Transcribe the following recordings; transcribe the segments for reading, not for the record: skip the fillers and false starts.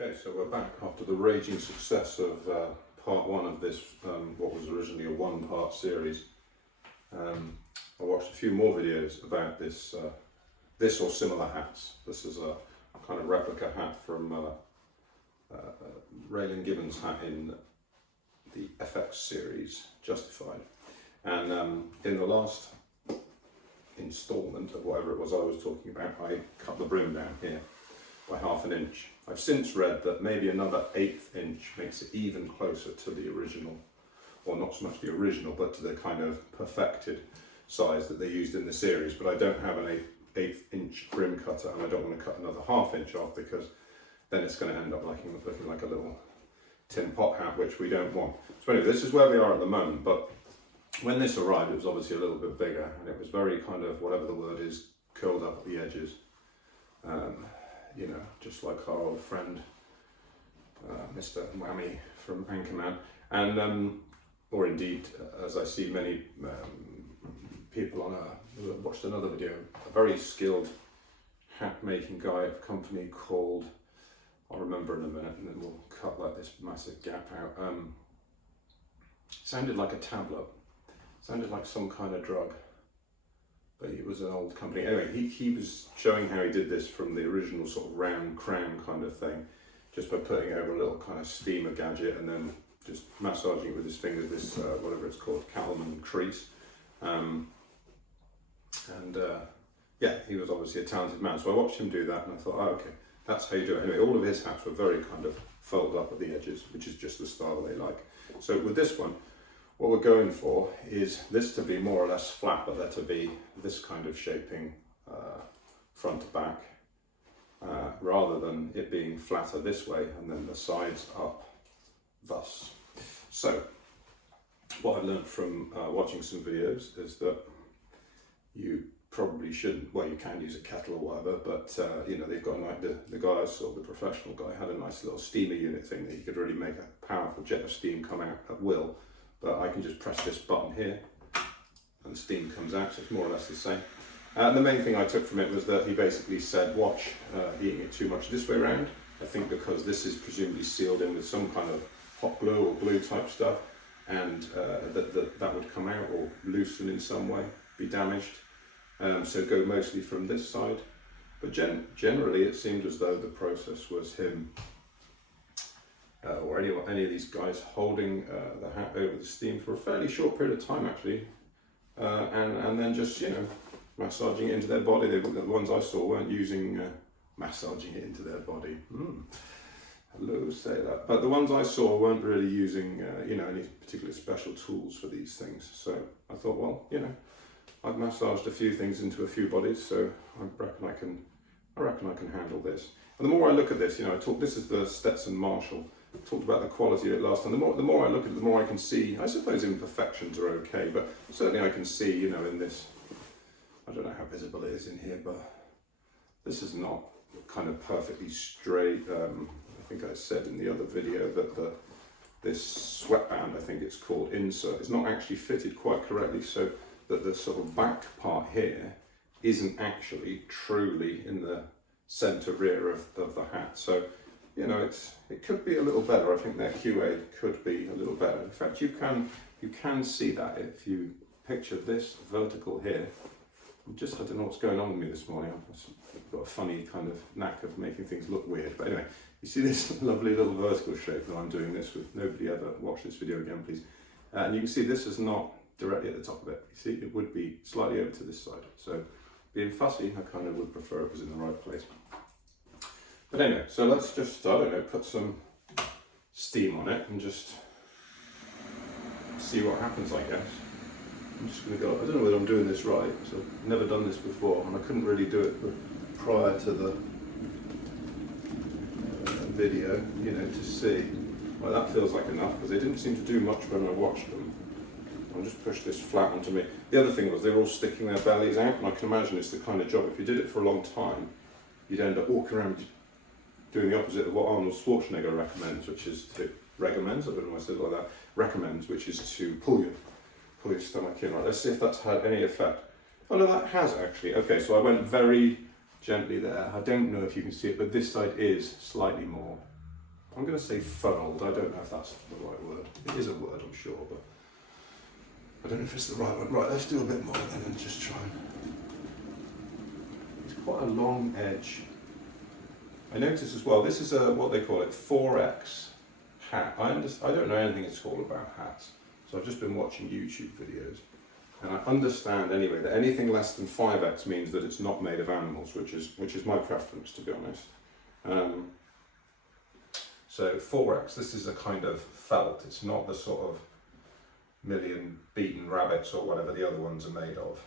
Okay, so we're back after the raging success of part one of this, what was originally a one-part series. I watched a few more videos about this or similar hats. This is a kind of replica hat from Raylan Givens' hat in the FX series, Justified. And in the last installment of whatever it was I was talking about, I cut the brim down here by ½ an inch. I've since read that maybe another 1/8 inch makes it even closer to the original, or not so much the original, but to the kind of perfected size that they used in the series. But I don't have an 1/8 inch brim cutter, and I don't want to cut another ½ inch off, because then it's going to end up looking like a little tin pot hat, which we don't want. So anyway, this is where we are at the moment. But when this arrived, it was obviously a little bit bigger, and it was very kind of, whatever the word is, curled up at the edges. You know, just like our old friend Mr. Whammy from Anchorman, and or indeed, as I see many people on watched another video, a very skilled hat making guy at a company called, I'll remember in a minute, and then we'll cut like this massive gap out. Sounded like a tablet, sounded like some kind of drug. But it was an old company. Anyway, he was showing how he did this from the original sort of round crown kind of thing, just by putting over a little kind of steamer gadget and then just massaging it with his fingers, this whatever it's called, Cattleman crease. Yeah, he was obviously a talented man. So I watched him do that, and I thought, oh, okay, that's how you do it. Anyway, all of his hats were very kind of folded up at the edges, which is just the style they like. So with this one, what we're going for is this to be more or less flat, but there to be this kind of shaping front to back, rather than it being flatter this way and then the sides up thus. So what I learned from watching some videos is that you probably shouldn't, well, you can use a kettle or whatever, but you know, they've got like the guy I saw, the professional guy, had a nice little steamer unit thing that you could really make a powerful jet of steam come out at will. But I can just press this button here and steam comes out, so it's more or less the same. And the main thing I took from it was that he basically said, watch heating it too much this way around. I think because this is presumably sealed in with some kind of hot glue or glue type stuff, and that would come out or loosen in some way, be damaged. So go mostly from this side. But generally it seemed as though the process was him or any of these guys holding the hat over the steam for a fairly short period of time, actually, and then just, you know, massaging it into their body. The ones I saw weren't using massaging it into their body. Hello, say that. But the ones I saw weren't really using, you know, any particular special tools for these things. So I thought, well, you know, I've massaged a few things into a few bodies, so I reckon I can handle this. And the more I look at this, you know, this is the Stetson Marshall. I talked about the quality of it last time. The more I look at it, the more I can see. I suppose imperfections are okay, but certainly I can see, you know, in this, I don't know how visible it is in here, but this is not kind of perfectly straight. I think I said in the other video that this sweatband, I think it's called, insert, is not actually fitted quite correctly, so that the sort of back part here isn't actually truly in the center rear of the hat. So, you know, it could be a little better. I think their QA could be a little better. In fact, you can see that if you picture this vertical here. I don't know what's going on with me this morning. I've got a funny kind of knack of making things look weird. But anyway, you see this lovely little vertical shape that I'm doing this with. Nobody ever watch this video again, please. And you can see this is not directly at the top of it. You see, it would be slightly over to this side. So being fussy, I kind of would prefer it was in the right place. But anyway, so let's just, I don't know, put some steam on it and just see what happens, I guess. I'm just going to go, I don't know whether I'm doing this right, so I've never done this before, and I couldn't really do it prior to the video, you know, to see. Well, that feels like enough, because they didn't seem to do much when I watched them. I'll just push this flat onto me. The other thing was they were all sticking their bellies out, and I can imagine it's the kind of job, if you did it for a long time, you'd end up walking around doing the opposite of what Arnold Schwarzenegger recommends, which is to, I don't know why I said it like that, recommends, which is to pull your stomach in. Right, let's see if that's had any effect. Oh no, that has actually. Okay, so I went very gently there. I don't know if you can see it, but this side is slightly more I'm going to say furled. I don't know if that's the right word. It is a word, I'm sure, but I don't know if it's the right one. Right, let's do a bit more then and just try and... It's quite a long edge. I notice as well, this is a, what they call it, 4X hat. I don't know anything at all about hats, so I've just been watching YouTube videos. And I understand anyway that anything less than 5X means that it's not made of animals, which is my preference, to be honest. So 4X, this is a kind of felt. It's not the sort of million beaten rabbits or whatever the other ones are made of.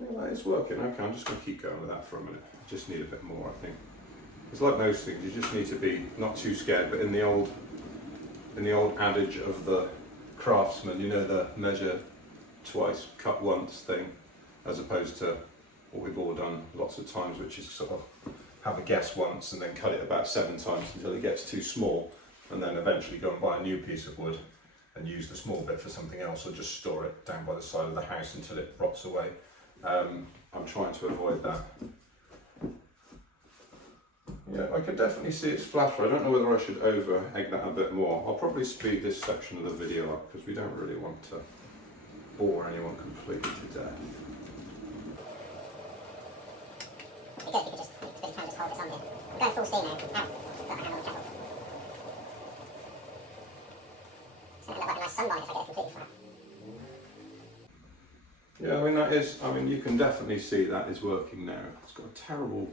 Yeah, that is working. Okay, I'm just going to keep going with that for a minute. I just need a bit more, I think. It's like most things, you just need to be not too scared, but in the old adage of the craftsman, you know, the measure twice, cut once thing, as opposed to what we've all done lots of times, which is sort of have a guess once and then cut it about 7 times until it gets too small, and then eventually go and buy a new piece of wood and use the small bit for something else, or just store it down by the side of the house until it rots away. I'm trying to avoid that. Yeah, I can definitely see it's flatter. I don't know whether I should over egg that a bit more. I'll probably speed this section of the video up because we don't really want to bore anyone completely to death. It'd be good if you could just hold this on here. I'm going full steam now. Got my hand on the kettle. It's going to look like a nice sunburn if I get it completely flat. Yeah, I mean that is, you can definitely see that is working now. It's got a terrible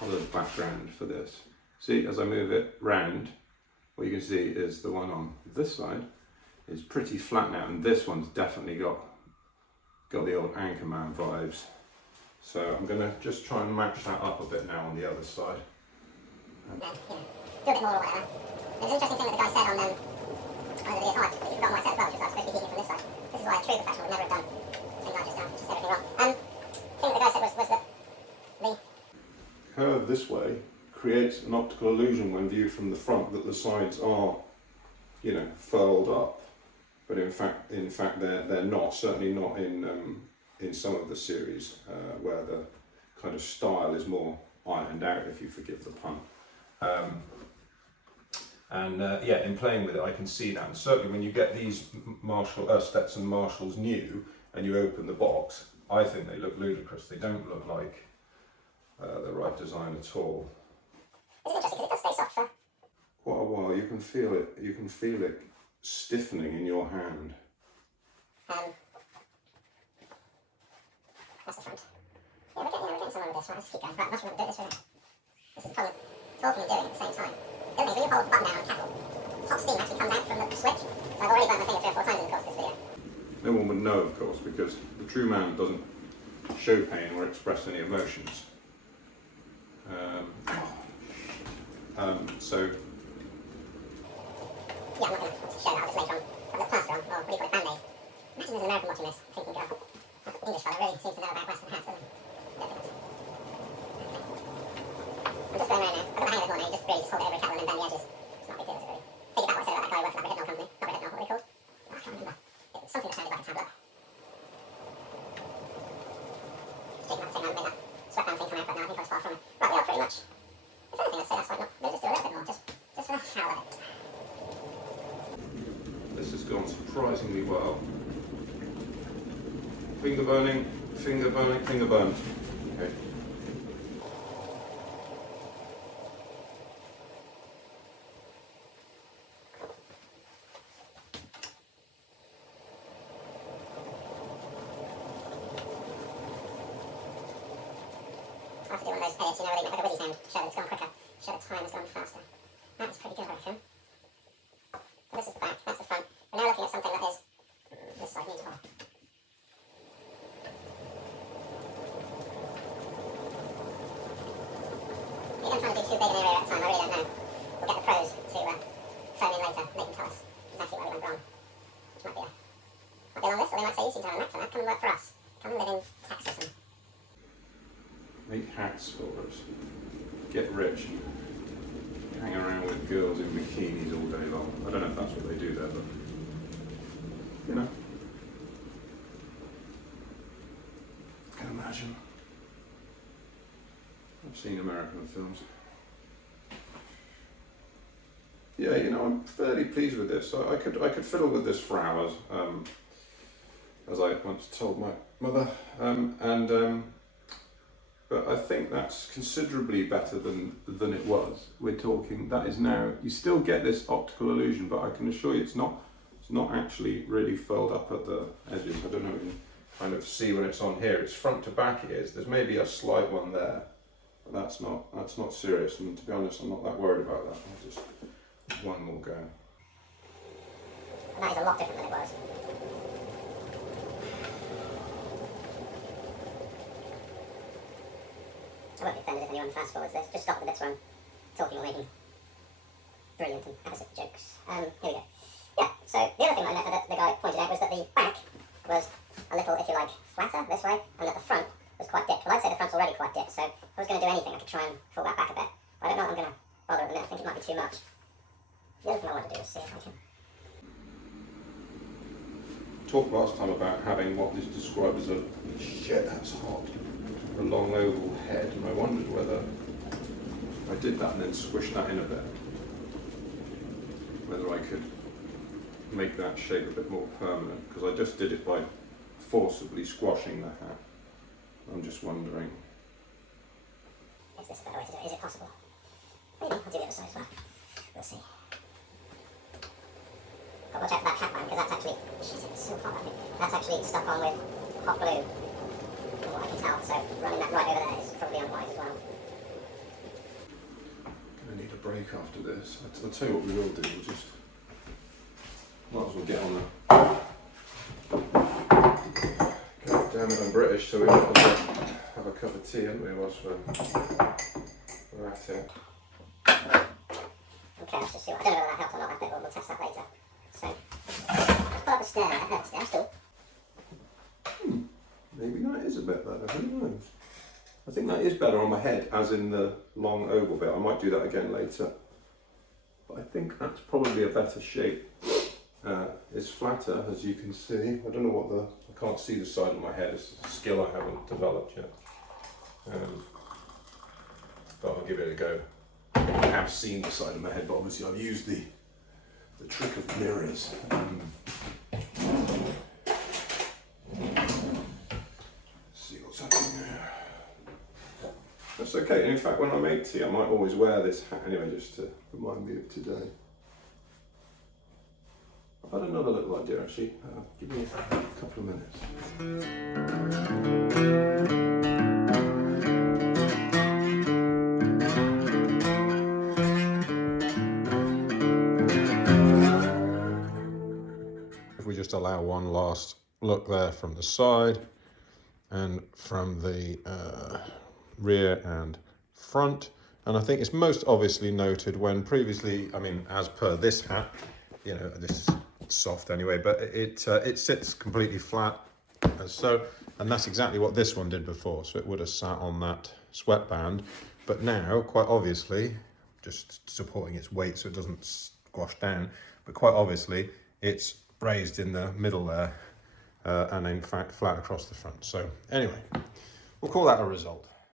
coloured background for this. See, as I move it round, what you can see is the one on this side is pretty flat now, and this one's definitely got the old Anchorman vibes. So I'm going to just try and match that up a bit now on the other side. Do a bit more or whatever. There's an interesting thing that the guy said on the video side, but you've got my set as well, which is supposed to be heating from this side. This is why a true professional would never have done things like just everything wrong. The thing that the guy said was that the curve this way creates an optical illusion when viewed from the front that the sides are, you know, furled up, but in fact they're not. Certainly not in some of the series where the kind of style is more ironed out, if you forgive the pun. Yeah, in playing with it, I can see that. And certainly when you get these Stetson Marshalls new and you open the box, I think they look ludicrous. They don't look like the right design at all. It's interesting because it does stay soft for quite a while. You can feel it. You can feel it stiffening in your hand. That's the front. Yeah, we're getting somewhere with this. Right, let's keep going. Right, much more do it this way. This is probably talking and doing at the same time. The other thing is when you hold the button down on kettle, hot steam actually comes out from the switch. So I've already burnt my finger 3 or 4 times in the course of this video. No one would know, of course, because the true man doesn't show pain or express any emotions. So yeah, I'm not going to show that. I'll just later on. I've got plaster on, or what do you call it, band-aid. Imagine there's an American watching this, thinking, God, that English fella really seems to know about Western hats, doesn't he? I'm just going around now. I've got the hang of it more now. You just really just hold it over a kettle and then bend the edges. It's not a big deal, is it really? Take it back what I said about that guy who worked for that Rehypnol company. Not Rehypnol, what are they called? Oh, I can't remember. It was something that sounded like a tablet. Just taking that same hand, made that sweatband thing come out, but no, I think I was far from it. Right, we are pretty much. If anything, I'd say that's like not. We'll just do a little bit more, just for the hell of it. This has gone surprisingly well. Finger burning, finger burning, finger burned. Okay. I have to do one of those edits, you know, where they make like a whizzy sound, show that it's gone quicker, show that time has gone faster. That's pretty good, I reckon. So this is the back, that's the front. We're now looking at something that is, this side needs more. Maybe I'm trying to do too big an area at a time, I really don't know. We'll get the pros to phone in later, they can tell us exactly where we went wrong. Which might be along this, or they might say, you seem to have a knack for that, come and work for us. Come and live in Texas and make hats for us, get rich, hang around with girls in bikinis all day long. I don't know if that's what they do there, but you know, I can imagine. I've seen American films. yeah, you know, I'm fairly pleased with this. I could fiddle with this for hours, as I once told my mother, but I think that's considerably better than it was. We're talking, that is now, you still get this optical illusion, but I can assure you it's not actually really furled up at the edges. I don't know if you can kind of see when it's on here. It's front to back it is. There's maybe a slight one there, but that's not serious, and to be honest, I'm not that worried about that. I'll just one more go. And that is a lot different than it was. I won't be offended if anyone fast forwards this. Just stop the bits where I'm talking or making brilliant and absurd jokes. Here we go. Yeah, so the other thing I noticed that the guy pointed out was that the back was a little, if you like, flatter this way, and that the front was quite dipped. Well, I'd say the front's already quite dipped, so if I was going to do anything, I could try and pull that back a bit. But I don't know if I'm going to bother at the minute. I think it might be too much. The other thing I want to do is see if I can... Talked last time about having what is described as a, shit, that's hot, a long oval head, and I wondered whether if I did that and then squished that in a bit, whether I could make that shape a bit more permanent, because I just did it by forcibly squashing the hat. I'm just wondering. Is this a better way to do it? Is it possible? Maybe I'll do the other side as well. We'll see. Got to watch out for that hat band, because that's actually, shit, it's so hot, I think. That's actually stuck on with hot glue, from what I can tell, so running that right over there is probably unwise as well. I need a break after this. I'll tell you what we will do, we'll just, might as well get on the, God damn it, I'm British, so we might as well have a cup of tea, haven't we, whilst we're at it. Okay, let's just see what, I don't know whether that helped or not, but we'll test that later. So, I've put up a stair, that hurts there still. Maybe that is a bit better, who knows? I think that is better on my head, as in the long oval bit. I might do that again later. But I think that's probably a better shape. It's flatter, as you can see. I don't know what the, I can't see the side of my head. It's a skill I haven't developed yet. But I'll give it a go. I have seen the side of my head, but obviously I've used the trick of mirrors. See what's happening there. That's okay. And in fact, when I make tea, I might always wear this hat anyway, just to remind me of today. I've had another little idea actually. Give me a couple of minutes. If we just allow one last look there from the side and from the rear and front, and I think it's most obviously noted when previously, I mean, as per this hat, you know, this is soft anyway, but it sits completely flat as so, and that's exactly what this one did before, so it would have sat on that sweatband, but now quite obviously, just supporting its weight so it doesn't squash down, but quite obviously it's raised in the middle there, and in fact flat across the front. So anyway, we'll call that a result.